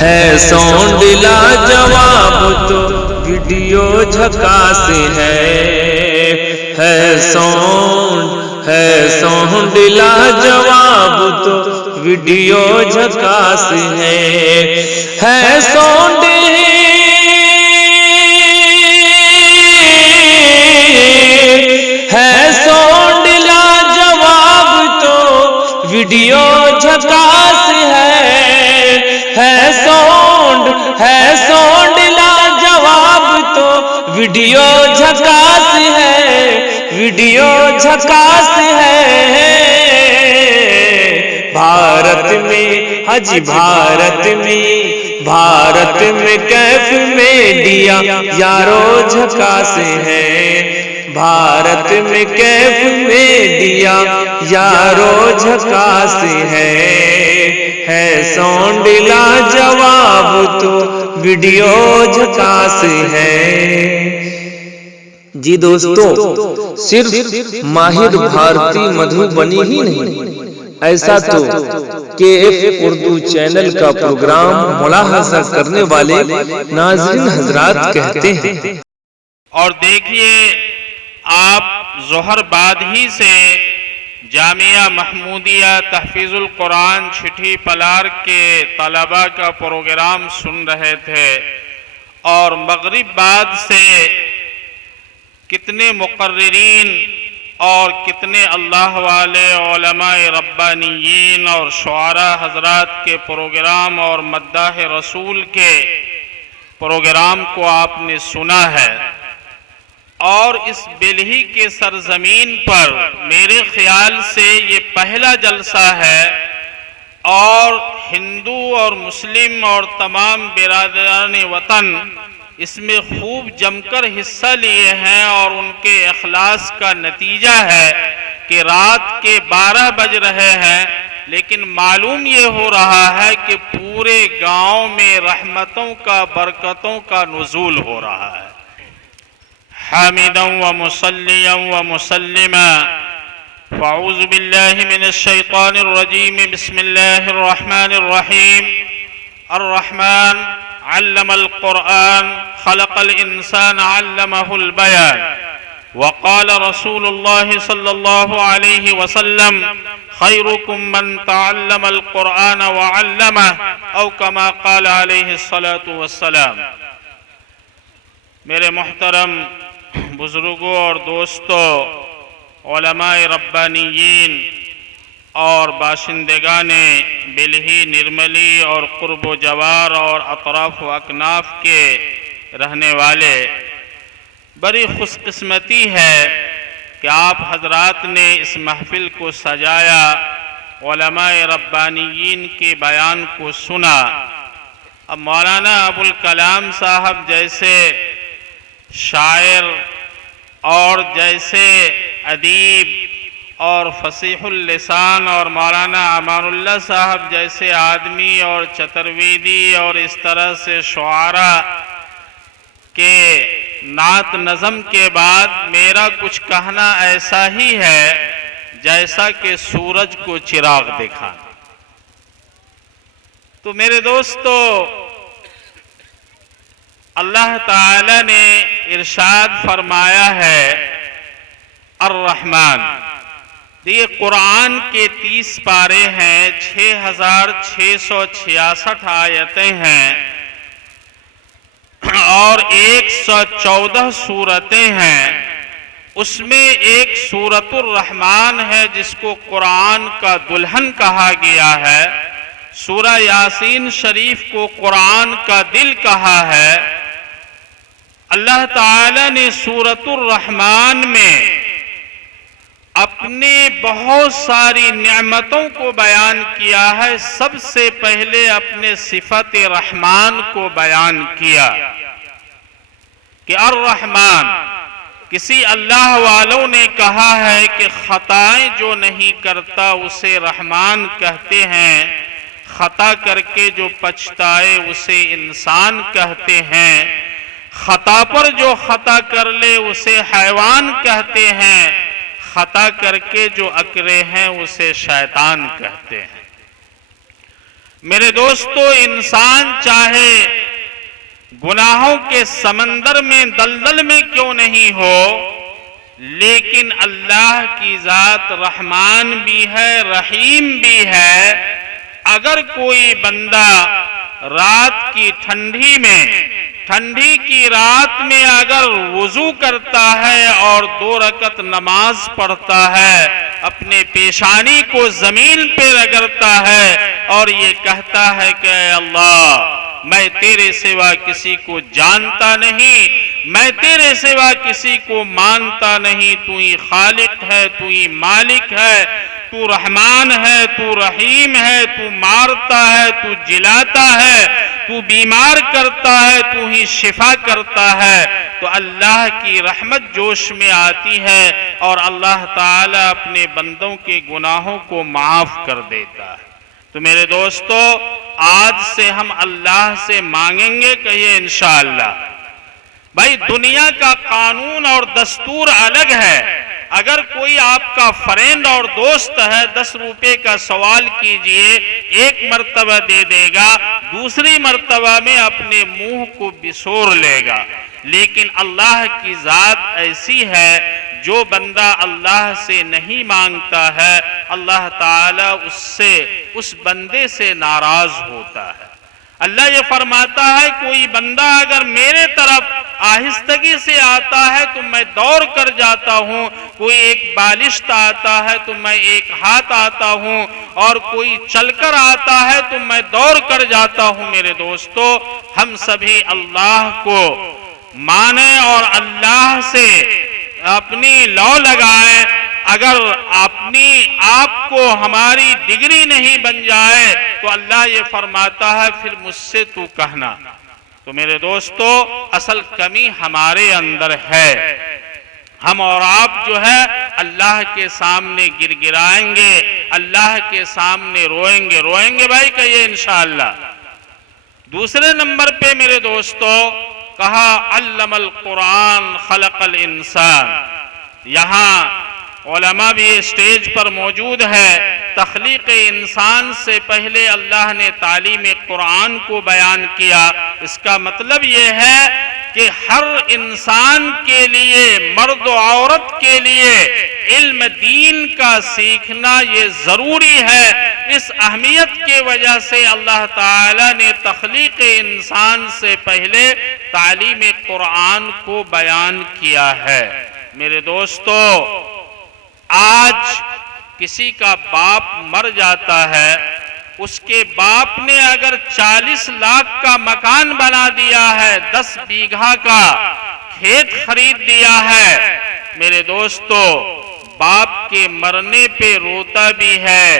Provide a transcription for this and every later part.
ہے ساؤنڈ لاجواب تو ویڈیو جھکاس ہے ساؤنڈ لاجواب تو ویڈیو جھکاس ہے ساؤنڈ لاجواب تو ویڈیو جھکاس ہے ساؤنڈ لاجواب تو ویڈیو جھکاس ہے بھارت میں حج بھارت میں کیف میڈیا یارو جھکاس ہے بھارت میں کیف میڈیا یارو جھکاس ہے ساؤنڈ لاجواب تو ویڈیو جھکاس ہے۔ جی دوستو، صرف ماہر بھارتی مدھوبنی ہی نہیں، ایسا تو KF اردو چینل کا پروگرام ملاحظہ کرنے والے ناظرین حضرات کہتے ہیں۔ اور دیکھیے، آپ ظہر بعد ہی سے جامعہ محمودیہ تحفیظ القرآن چھٹی پلار کے طلباء کا پروگرام سن رہے تھے، اور مغرب بعد سے کتنے مقررین اور کتنے اللہ والے علماء ربانیین اور شعراء حضرات کے پروگرام اور مداح رسول کے پروگرام کو آپ نے سنا ہے، اور اس بلہی کے سرزمین پر میرے خیال سے یہ پہلا جلسہ ہے، اور ہندو اور مسلم اور تمام برادران وطن اس میں خوب جم کر حصہ لیے ہیں، اور ان کے اخلاص کا نتیجہ ہے کہ رات کے 12 بج رہے ہیں، لیکن معلوم یہ ہو رہا ہے کہ پورے گاؤں میں رحمتوں کا، برکتوں کا نزول ہو رہا ہے۔ حامدا ومصلیا ومسلما، فاعوذ باللہ من الشیطان الرجیم، بسم اللہ الرحمن الرحیم۔ الرحمن علم القرآن، خلق الانسان علمہ البیان، وقال رسول اللہ صلی اللہ علیہ وسلم خیرکم من تعلم القرآن وعلمہ، او کما قال علیہ الصلاة والسلام۔ میرے محترم بزرگوں اور دوستوں، علماء ربانیین اور باشندگان بلہی، نرملی اور قرب و جوار اور اطراف و اکناف کے رہنے والے، بڑی خوش قسمتی ہے کہ آپ حضرات نے اس محفل کو سجایا، علماء ربانیین کے بیان کو سنا۔ اب مولانا ابوالکلام صاحب جیسے شاعر اور جیسے ادیب اور فصیح اللسان، اور مولانا امان اللہ صاحب جیسے آدمی اور چترویدی اور اس طرح سے شعراء کے نعت نظم کے بعد میرا کچھ کہنا ایسا ہی ہے جیسا کہ سورج کو چراغ دکھا۔ تو میرے دوستو، اللہ تعالی نے ارشاد فرمایا ہے الرحمن۔ یہ قرآن کے 30 پارے ہیں، 6666 آیتیں ہیں، اور 114 سورتیں ہیں۔ اس میں ایک سورۃ الرحمن ہے جس کو قرآن کا دلہن کہا گیا ہے، سورہ یاسین شریف کو قرآن کا دل کہا ہے۔ اللہ تعالی نے سورۃ الرحمن میں اپنے بہت ساری نعمتوں کو بیان کیا ہے، سب سے پہلے اپنے صفت رحمان کو بیان کیا کہ الرحمن۔ کسی اللہ والوں نے کہا ہے کہ خطائیں جو نہیں کرتا اسے رحمان کہتے ہیں، خطا کر کے جو پچھتائے اسے انسان کہتے ہیں، خطا پر جو خطا کر لے اسے حیوان کہتے ہیں، خطا کر کے جو اکرے ہیں اسے شیطان کہتے ہیں۔ میرے دوستو، انسان چاہے گناہوں کے سمندر میں دلدل میں کیوں نہیں ہو، لیکن اللہ کی ذات رحمان بھی ہے، رحیم بھی ہے۔ اگر کوئی بندہ رات کی ٹھنڈی کی رات میں اگر وضو کرتا ہے اور 2 رکعت نماز پڑھتا ہے، اپنے پیشانی کو زمین پہ رگڑتا ہے اور یہ کہتا ہے کہ اے اللہ، میں تیرے سوا کسی کو جانتا نہیں، میں تیرے سوا کسی کو مانتا نہیں، تو ہی خالق ہے، تو ہی مالک ہے، تو رحمان ہے، تو رحیم ہے، تو مارتا ہے، تو جلاتا ہے، تو بیمار کرتا ہے، تو ہی شفا کرتا ہے، تو اللہ کی رحمت جوش میں آتی ہے اور اللہ تعالی اپنے بندوں کے گناہوں کو معاف کر دیتا ہے۔ تو میرے دوستو، آج سے ہم اللہ سے مانگیں گے، کہیے انشاءاللہ۔ بھائی، دنیا کا قانون اور دستور الگ ہے۔ اگر کوئی آپ کا فرینڈ اور دوست ہے، 10 روپے کا سوال کیجئے، 1 مرتبہ دے دے گا، دوسری مرتبہ میں اپنے منہ کو بسور لے گا۔ لیکن اللہ کی ذات ایسی ہے، جو بندہ اللہ سے نہیں مانگتا ہے، اللہ تعالیٰ اس بندے سے ناراض ہوتا ہے۔ اللہ یہ فرماتا ہے، کوئی بندہ اگر میرے طرف آہستگی سے آتا ہے تو میں دوڑ کر جاتا ہوں، کوئی ایک بالشت آتا ہے تو میں ایک ہاتھ آتا ہوں، اور کوئی چل کر آتا ہے تو میں دوڑ کر جاتا ہوں۔ میرے دوستو، ہم سبھی اللہ کو مانیں اور اللہ سے اپنی لو لگائیں۔ اگر اپنی آپ کو ہماری ڈگری نہیں بن جائے تو اللہ یہ فرماتا ہے، پھر مجھ سے تو کہنا۔ تو میرے دوستو، اصل کمی ہمارے اندر ہے۔ ہم اور آپ جو ہے اللہ کے سامنے گر گرائیں گے، اللہ کے سامنے روئیں گے بھائی، کہیے انشاءاللہ۔ دوسرے نمبر پہ میرے دوستو کہا، علم القرآن خلق الانسان۔ یہاں علماء بھی اسٹیج پر موجود ہے۔ تخلیق انسان سے پہلے اللہ نے تعلیم قرآن کو بیان کیا۔ اس کا مطلب یہ ہے کہ ہر انسان کے لیے، مرد و عورت کے لیے علم دین کا سیکھنا یہ ضروری ہے۔ اس اہمیت کی وجہ سے اللہ تعالی نے تخلیق انسان سے پہلے تعلیم قرآن کو بیان کیا ہے۔ میرے دوستو، آج کسی کا باپ مر جاتا ہے، اس کے باپ نے اگر 40 لاکھ کا مکان بنا دیا ہے، 10 بیگھہ کا کھیت خرید دیا ہے، میرے دوستو، باپ کے مرنے پہ روتا بھی ہے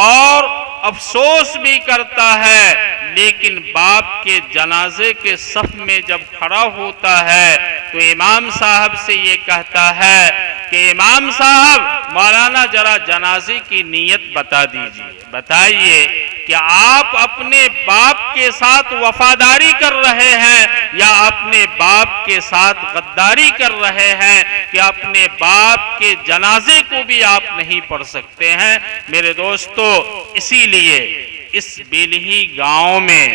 اور افسوس بھی کرتا ہے، لیکن باپ کے جنازے کے صف میں جب کھڑا ہوتا ہے تو امام صاحب سے یہ کہتا ہے کہ امام صاحب، مولانا ذرا جنازے کی نیت بتا دیجئے، بتائیے کہ آپ اپنے باپ کے ساتھ وفاداری کر رہے ہیں یا اپنے باپ کے ساتھ غداری کر رہے ہیں کہ اپنے باپ کے جنازے کو بھی آپ نہیں پڑھ سکتے ہیں۔ میرے دوستو، اسی لیے اس بیلہی گاؤں میں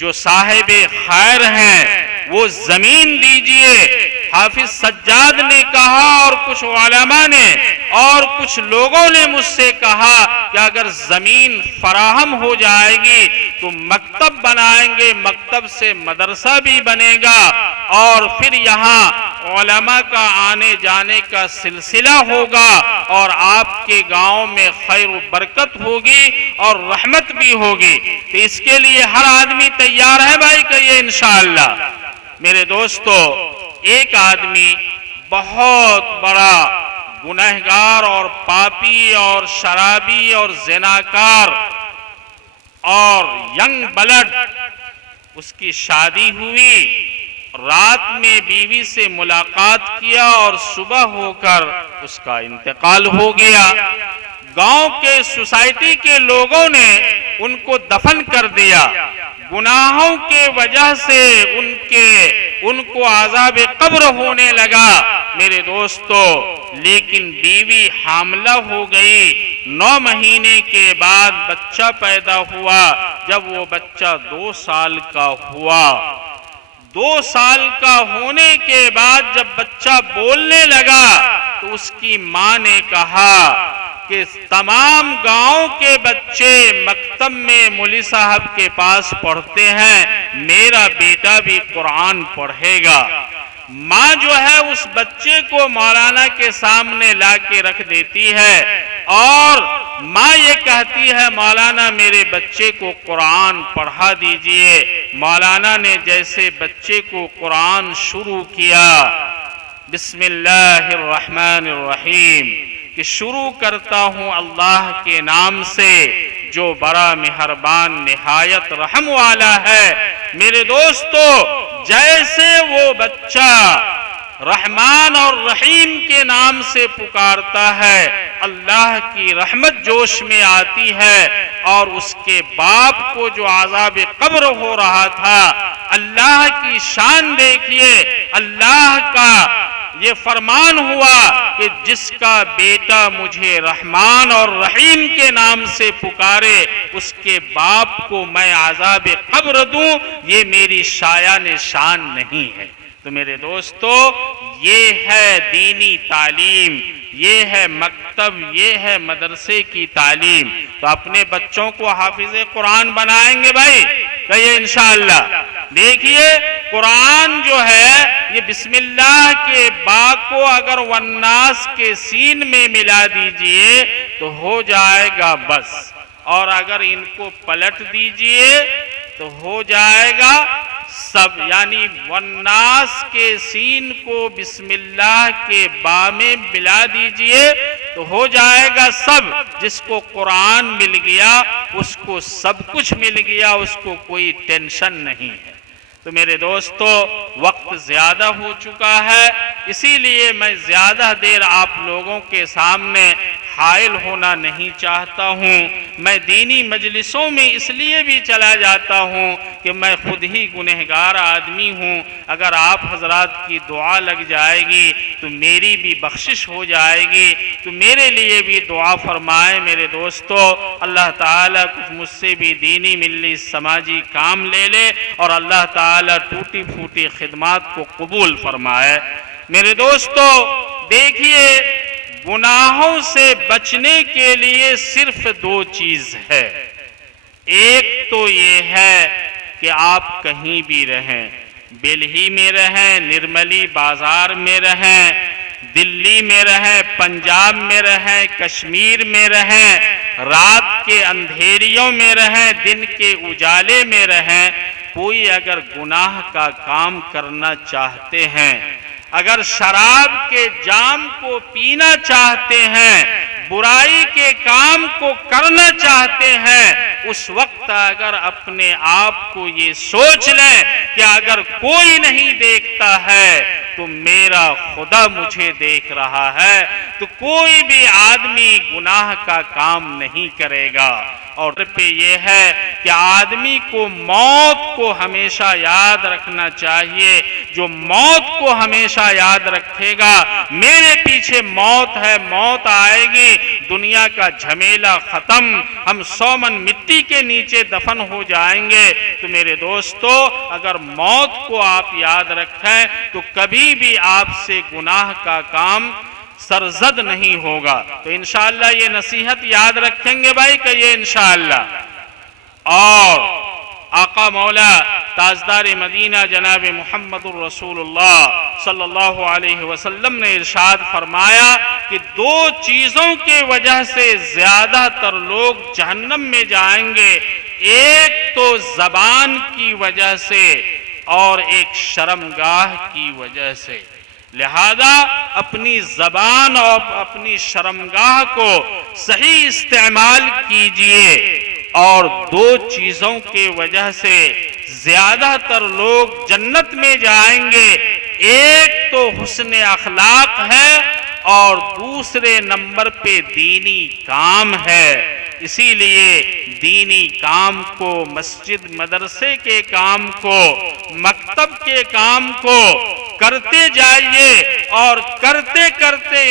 جو صاحب خیر ہیں وہ زمین دیجئے۔ حافظ سجاد نے کہا اور کچھ علماء نے اور کچھ لوگوں نے مجھ سے کہا کہ اگر زمین فراہم ہو جائے گی تو مکتب بنائیں گے، مکتب سے مدرسہ بھی بنے گا اور پھر یہاں علماء کا آنے جانے کا سلسلہ ہوگا اور آپ کے گاؤں میں خیر و برکت ہوگی اور رحمت بھی ہوگی۔ تو اس کے لیے ہر آدمی تیار ہے بھائی، کہیے انشاءاللہ۔ میرے دوستو، ایک آدمی بہت بڑا گنہگار اور پاپی اور شرابی اور زناکار اور ینگ بلڈ، اس کی شادی ہوئی، رات میں بیوی سے ملاقات کیا اور صبح ہو کر اس کا انتقال ہو گیا۔ گاؤں کے سوسائٹی کے لوگوں نے ان کو دفن کر دیا۔ گناہوں کے وجہ سے ان کو عذاب قبر ہونے لگا میرے دوستو، لیکن بیوی حاملہ ہو گئی، 9 مہینے کے بعد بچہ پیدا ہوا، جب وہ بچہ 2 سال کا ہوا، 2 سال کا ہونے کے بعد جب بچہ بولنے لگا تو اس کی ماں نے کہا کہ تمام گاؤں کے بچے مکتب میں مولوی صاحب کے پاس پڑھتے ہیں، میرا بیٹا بھی قرآن پڑھے گا۔ ماں جو ہے اس بچے کو مولانا کے سامنے لا کے رکھ دیتی ہے اور ماں یہ کہتی ہے مولانا میرے بچے کو قرآن پڑھا دیجئے۔ مولانا نے جیسے بچے کو قرآن شروع کیا، بسم اللہ الرحمن الرحیم، کہ شروع کرتا ہوں اللہ کے نام سے جو بڑا مہربان نہایت رحم والا ہے۔ میرے دوستو، جیسے وہ بچہ رحمان اور رحیم کے نام سے پکارتا ہے، اللہ کی رحمت جوش میں آتی ہے، اور اس کے باپ کو جو عذاب قبر ہو رہا تھا، اللہ کی شان دیکھیے، اللہ کا یہ فرمان ہوا کہ جس کا بیٹا مجھے رحمان اور رحیم کے نام سے پکارے، اس کے باپ کو میں عذاب قبر دوں، یہ میری شایان شان نہیں ہے۔ تو میرے دوستو، یہ ہے دینی تعلیم، یہ ہے مکتب، یہ ہے مدرسے کی تعلیم۔ تو اپنے بچوں کو حافظ قرآن بنائیں گے بھائی، کہیے انشاءاللہ۔ دیکھیے قرآن جو ہے یہ بسم اللہ کے با کو اگر والناس کے سین میں ملا دیجئے تو ہو جائے گا بس، اور اگر ان کو پلٹ دیجئے تو ہو جائے گا سب، یعنی والناس کے سین کو بسم اللہ کے با میں ملا دیجئے تو ہو جائے گا سب۔ جس کو قرآن مل گیا اس کو سب کچھ مل گیا، اس کو کوئی ٹینشن نہیں ہے۔ تو میرے دوستو، وقت زیادہ ہو چکا ہے، اسی لیے میں زیادہ دیر آپ لوگوں کے سامنے حائل ہونا نہیں چاہتا ہوں۔ میں دینی مجلسوں میں اس لیے بھی چلا جاتا ہوں کہ میں خود ہی گنہگار آدمی ہوں، اگر آپ حضرات کی دعا لگ جائے گی تو میری بھی بخشش ہو جائے گی، تو میرے لیے بھی دعا فرمائے میرے دوستو۔ اللہ تعالیٰ کچھ مجھ سے بھی دینی ملی سماجی کام لے لے، اور اللہ تعالیٰ ٹوٹی پھوٹی خدمات کو قبول فرمائے۔ میرے دوستو دیکھیے، گناہوں سے بچنے کے لیے صرف 2 چیز ہے۔ ایک تو یہ ہے کہ آپ کہیں بھی رہیں، دہلی میں رہیں، نرملی بازار میں رہیں، دلی میں رہیں، پنجاب میں رہیں، کشمیر میں رہیں، رات کے اندھیریوں میں رہیں، دن کے اجالے میں رہیں، کوئی اگر گناہ کا کام کرنا چاہتے ہیں، اگر شراب کے جام کو پینا چاہتے ہیں، برائی کے کام کو کرنا چاہتے ہیں، اس وقت اگر اپنے آپ کو یہ سوچ لیں کہ اگر کوئی نہیں دیکھتا ہے تو میرا خدا مجھے دیکھ رہا ہے، تو کوئی بھی آدمی گناہ کا کام نہیں کرے گا۔ اور پہ یہ ہے کہ آدمی کو موت کو ہمیشہ یاد رکھنا چاہیے۔ جو موت کو ہمیشہ یاد رکھے گا، میرے پیچھے موت ہے، موت آئے گی، دنیا کا جھمیلا ختم، ہم 100 من مٹی کے نیچے دفن ہو جائیں گے۔ تو میرے دوستو، اگر موت کو آپ یاد رکھیں تو کبھی بھی آپ سے گناہ کا کام سرزد نہیں ہوگا۔ تو انشاءاللہ یہ نصیحت یاد رکھیں گے بھائی، کہیے انشاءاللہ۔ اور آقا مولا تاجدار مدینہ جناب محمد الرسول اللہ صلی اللہ علیہ وسلم نے ارشاد فرمایا کہ 2 چیزوں کے وجہ سے زیادہ تر لوگ جہنم میں جائیں گے، ایک تو زبان کی وجہ سے اور ایک شرمگاہ کی وجہ سے۔ لہذا اپنی زبان اور اپنی شرمگاہ کو صحیح استعمال کیجئے، اور 2 چیزوں کے وجہ سے زیادہ تر لوگ جنت میں جائیں گے، ایک تو حسن اخلاق ہے اور دوسرے نمبر پہ دینی کام ہے۔ اسی لیے دینی کام کو، مسجد مدرسے کے کام کو، مکتب کے کام کو کرتے جائیے، اور کرتے کرتے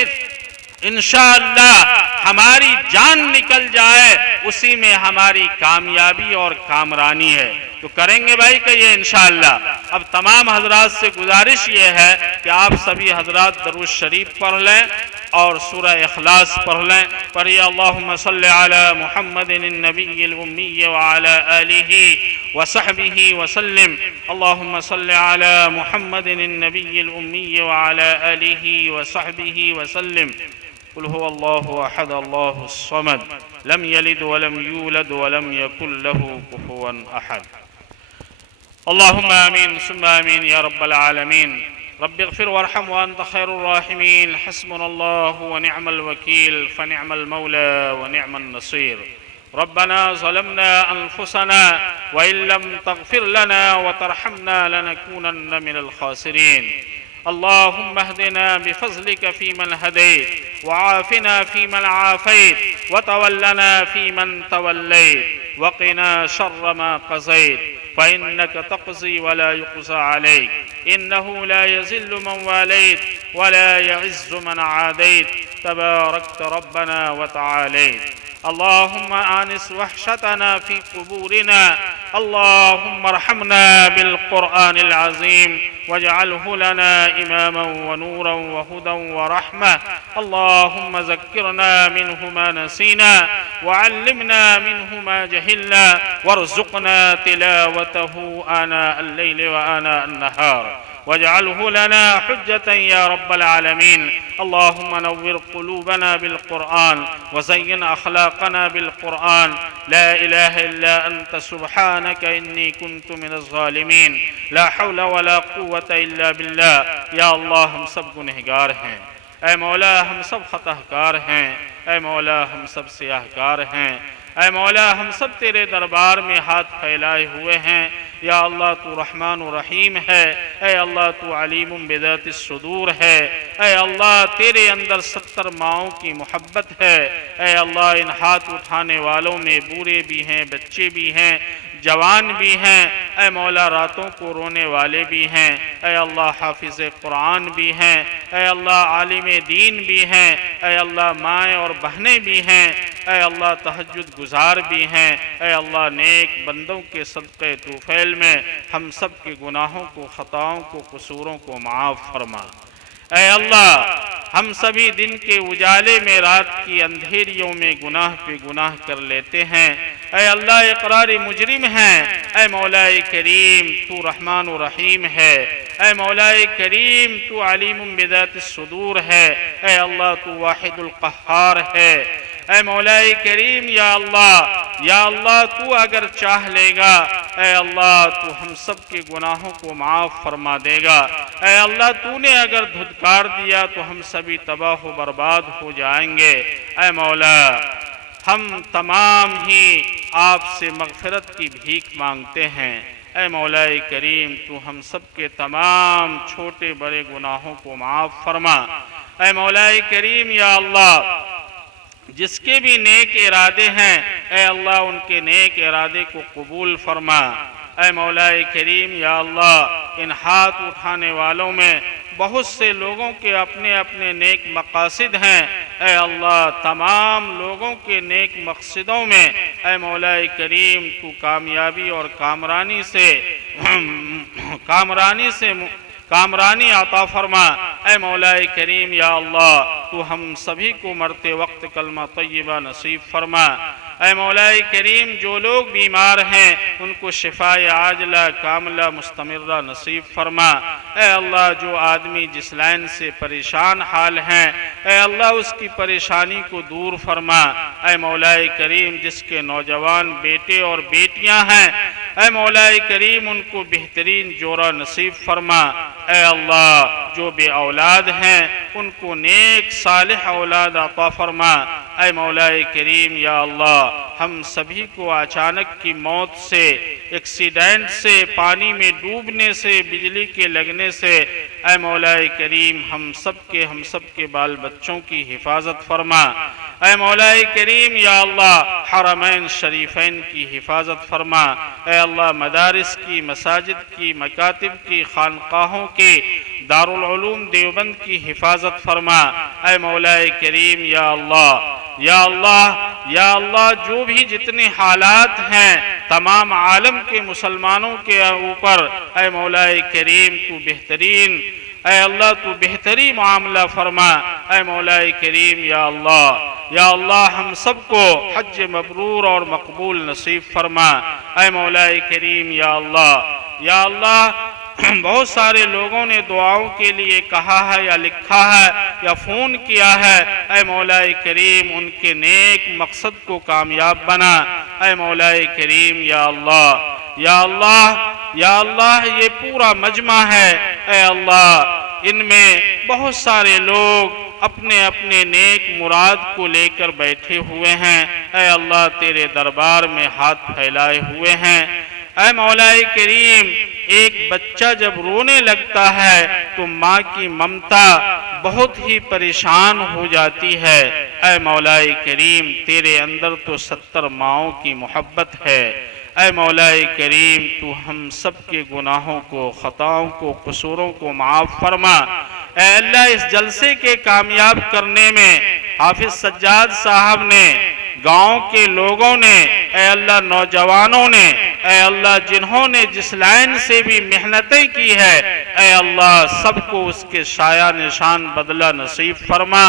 انشاءاللہ ہماری جان نکل جائے اسی میں ہماری کامیابی اور کامرانی ہے، تو کریں گے بھائی کہ یہ انشاءاللہ۔ اب تمام حضرات سے گزارش یہ ہے کہ آپ سبھی حضرات درود شریف پڑھ لیں اور سورہ اخلاص پڑھ لیں۔ پڑھیے اللہم صلی علی محمد النبی الامی وعلی آلہ وصحبہ وسلم۔ اللہم صلی علی محمد النبی الامی وعلی آلہ وصحبہ وسلم۔ قل هو الله احد الله الصمد لم يلد ولم يولد ولم يكن له كفوا احد۔ اللهم آمين ثم آمين يا رب العالمين۔ رب اغفر وارحم وانت خير الراحمين، حسبنا الله ونعم الوكيل فنعم المولى ونعم النصير۔ ربنا ظلمنا أنفسنا وإن لم تغفر لنا وترحمنا لنكونن من الخاسرين۔ اللهم اهدنا بفضلك فيمن هديت، وعافنا فيمن عافيت، وتولنا فيمن توليت، وقنا شر ما قضيت، فإنك تقضي ولا يقضى عليك، إنه لا يذل من واليت ولا يعز من عاديت، تباركت ربنا وتعاليت۔ اللهم آنس وحشتنا في قبورنا، اللهم ارحمنا بالقرآن العظيم واجعله لنا إماما ونورا وهدى ورحمة، اللهم ذكرنا منه ما نسينا وعلمنا منه ما جهلنا وارزقنا تلاوته آناء الليل وآناء النهار، واجعله لنا حجة يا رب العالمين۔ اللهم نور قلوبنا بالقرآن وزين أخلاقنا بالقرآن، لا إله إلا أنت سبحانك إني كنت من الظالمين، لا حول ولا قوة إلا بالله۔ یا اللہ ہم سب گنہگار ہیں، اے مولا ہم سب خطا کار ہیں، اے مولا ہم سب سیاہ کار ہیں، اے مولا ہم سب تیرے دربار میں ہاتھ پھیلائے ہوئے ہیں۔ یا اللہ تو رحمان و رحیم ہے، اے اللہ تو علیم بذات الصدور ہے، اے اللہ تیرے اندر 70 ماؤں کی محبت ہے، اے اللہ ان ہاتھ اٹھانے والوں میں بوڑھے بھی ہیں، بچے بھی ہیں، جوان بھی ہیں، اے مولا راتوں کو رونے والے بھی ہیں، اے اللہ حافظ قرآن بھی ہیں، اے اللہ عالم دین بھی ہیں، اے اللہ مائیں اور بہنیں بھی ہیں، اے اللہ تہجد گزار بھی ہیں، اے اللہ نیک بندوں کے صدقے طوفیل میں ہم سب کے گناہوں کو، خطاؤں کو، قصوروں کو معاف فرما۔ اے اللہ ہم سبھی دن کے اجالے میں رات کی اندھیریوں میں گناہ پہ گناہ کر لیتے ہیں، اے اللہ اقرار مجرم ہیں، اے مولا کریم تو رحمان و رحیم ہے، اے مولا کریم تو علیم بذات الصدور ہے، اے اللہ تو واحد القہار ہے، اے مولا کریم یا اللہ تو اگر چاہ لے گا، اے اللہ تو ہم سب کے گناہوں کو معاف فرما دے گا، اے اللہ تو نے اگر دھدکار دیا تو ہم سبھی تباہ و برباد ہو جائیں گے، اے مولا ہم تمام ہی آپ سے مغفرت کی بھیک مانگتے ہیں، اے مولا کریم تو ہم سب کے تمام چھوٹے بڑے گناہوں کو معاف فرما، اے مولا کریم یا اللہ جس کے بھی نیک ارادے ہیں، اے اللہ ان کے نیک ارادے کو قبول فرما، اے مولا کریم یا اللہ ان ہاتھ اٹھانے والوں میں بہت سے لوگوں کے اپنے اپنے نیک مقاصد ہیں، اے اللہ تمام لوگوں کے نیک مقصدوں میں اے مولا کریم تو کامیابی اور کامرانی عطا فرما، اے مولا کریم یا اللہ تو ہم سبھی کو مرتے وقت کلمہ طیبہ نصیب فرما، اے مولا کریم جو لوگ بیمار ہیں ان کو شفاء عاجلہ کاملہ مستمرہ نصیب فرما، اے اللہ جو آدمی جس لائن سے پریشان حال ہیں، اے اللہ اس کی پریشانی کو دور فرما، اے مولا کریم جس کے نوجوان بیٹے اور بیٹیاں ہیں، اے مولا کریم ان کو بہترین جوڑا نصیب فرما، اے اللہ جو بے اولاد ہیں ان کو نیک صالح اولاد عطا فرما، اے مولا کریم یا اللہ ہم سبھی کو اچانک کی موت سے، ایکسیڈنٹ سے، پانی میں ڈوبنے سے، بجلی کے لگنے سے، اے مولا کریم ہم سب کے بال بچوں کی حفاظت فرما، اے مولا کریم یا اللہ حرمین شریفین کی حفاظت فرما، اے اللہ مدارس کی، مساجد کی، مکاتب کی، خانقاہوں کی، دارالعلوم دیوبند کی حفاظت فرما۔ اے مولا کریم یا اللہ، یا اللہ، یا اللہ، جو بھی جتنے حالات ہیں تمام عالم کے مسلمانوں کے اوپر، اے مولا کریم تو بہترین، اے اللہ تو بہترین معاملہ فرما۔ اے مولا کریم یا اللہ، یا اللہ، ہم سب کو حج مبرور اور مقبول نصیب فرما۔ اے مولا کریم یا اللہ، یا اللہ، بہت سارے لوگوں نے دعاؤں کے لیے کہا ہے یا لکھا ہے یا فون کیا ہے، اے مولا کریم ان کے نیک مقصد کو کامیاب بنا۔ اے مولا کریم یا اللہ، یا اللہ، یا اللہ، یہ پورا مجمع ہے، اے اللہ، ان میں بہت سارے لوگ اپنے اپنے نیک مراد کو لے کر بیٹھے ہوئے ہیں، اے اللہ تیرے دربار میں ہاتھ پھیلائے ہوئے ہیں۔ اے مولا کریم، ایک بچہ جب رونے لگتا ہے تو ماں کی ممتا بہت ہی پریشان ہو جاتی ہے۔ اے مولا کریم، تیرے اندر تو 70 ماؤں کی محبت ہے۔ اے مولا کریم، تو ہم سب کے گناہوں کو، خطاؤں کو، قصوروں کو معاف فرما۔ اے اللہ، اس جلسے کے کامیاب کرنے میں حافظ سجاد صاحب نے، گاؤں کے لوگوں نے، اے اللہ نوجوانوں نے، اے اللہ جنہوں نے جس لائن سے بھی محنتیں کی ہے، اے اللہ سب کو اس کے سایہ نشان بدلہ نصیب فرما۔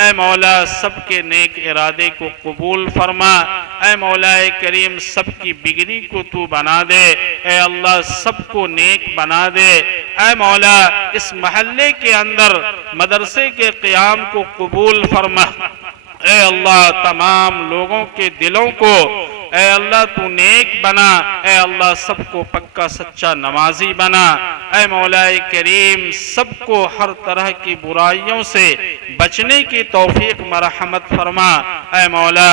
اے مولا سب کے نیک ارادے کو قبول فرما۔ اے مولا کریم، سب کی بگڑی کو تو بنا دے، اے اللہ سب کو نیک بنا دے۔ اے مولا، اس محلے کے اندر مدرسے کے قیام کو قبول فرما۔ اے اللہ، تمام لوگوں کے دلوں کو، اے اللہ تو نیک بنا۔ اے اللہ سب کو پکا سچا نمازی بنا۔ اے مولا کریم، سب کو ہر طرح کی برائیوں سے بچنے کی توفیق مرحمت فرما۔ اے مولا،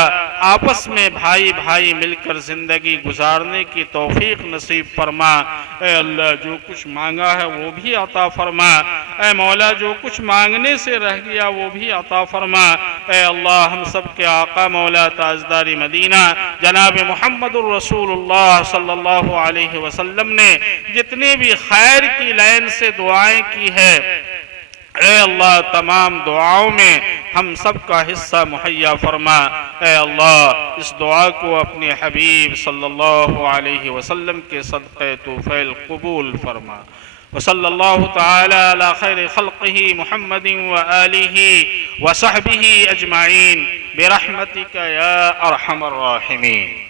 آپس میں بھائی بھائی مل کر زندگی گزارنے کی توفیق نصیب فرما۔ اے اللہ، جو کچھ مانگا ہے وہ بھی عطا فرما۔ اے مولا، جو کچھ مانگنے سے رہ گیا وہ بھی عطا فرما۔ اے اللہ، ہم سب کے آقا مولا تاجدار مدینہ جناب محمد الرسول اللہ صلی اللہ علیہ وسلم نے جتنے بھی خیر کی لائن سے دعائیں کی ہے، اے اللہ تمام دعاؤں میں ہم سب کا حصہ مہیا فرما۔ اے اللہ، اس دعا کو اپنے حبیب صلی اللہ علیہ وسلم کے صدقے توفیل قبول فرما۔ وصلی اللہ تعالی علی خیر خلقہ محمد وآلہ وصحبہ اجمعین برحمتک یا ارحم الراحمین۔